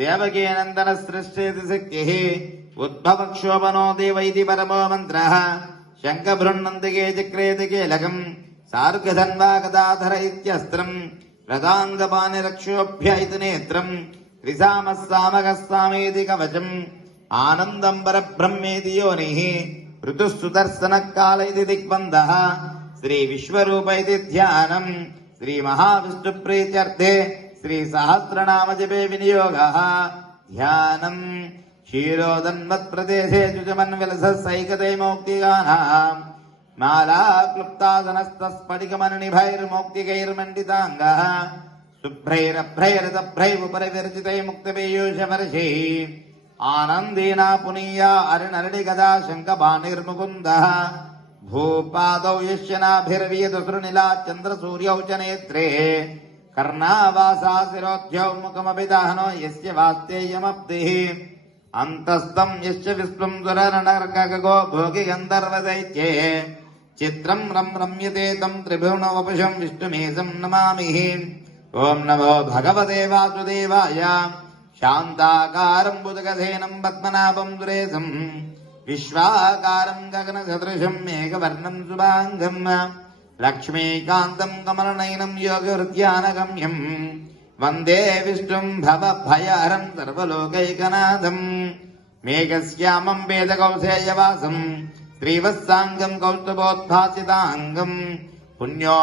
देवकीनन्दन सृष्टेति शक्तिः उद्भवक्षोभनो देव इति परमो मन्त्रः शङ्खबृह्णन्तिके चक्रेति कीलकम् सार्गधन्वा गदाधर इत्यस्त्रम् रदाङ्गपानिरक्षोभ्य इति नेत्रम् त्रिसामः सामगः सामेति कवचम् आनन्दम् परब्रह्मेति योनिः ऋतुः सुदर्शनः काल इति दिग्बन्धः श्रीविश्वरूप इति ध्यानम् श्रीमहाविष्णुप्रीत्यर्थे श्रीसहस्रनाम जपे विनियोगः ध्यानम् क्षीरोदन्मत्प्रदेशे जुजमन्विलसैकते मौक्तिगानाम् माला क्लुप्तादनस्तस्फटिकमणिभैर्मौक्तिकैर्मण्डिताङ्गः शुभ्रैरभ्रैरतभ्रैरुपरिविर्जितै मुक्तपीयूषवर्षैः आनन्देना पुनीया अरिणरडिगदा शङ्खपाणिर्मुकुन्दः भूपादौ यस्य नाभिर्वियतसृनिला चन्द्रसूर्यौ च नेत्रे कर्णावासाशिरोध्यौ मुखमपि दाहनो यस्य वास्तेयमब्धिः अन्तस्थम् यस्य विश्वम् दुररणर्कगो भोगि गन्धर्वदैत्ये चित्रम् रम्यते तम् त्रिभुवनवपुषम् विष्णुमेशम् नमामिः ॐ नमो भगवते वासुदेवाय शान्ताकारम् बुधगधेनम् पद्मनाभम् सुरेशम् विश्वाकारम् गगनसदृशम् मेघवर्णम् शुभाङ्गम् लक्ष्मीकान्तम् कमलनयनम् योगहृद्यानगम्यम् वन्दे विष्णुम् भवभयहरम् सर्वलोकैकनाथम् मेघश्यामम् वेदकौशेयवासम् श्रीवत्साङ्गम् कौस्तुभोद्भासिताङ्गम् पुण्यो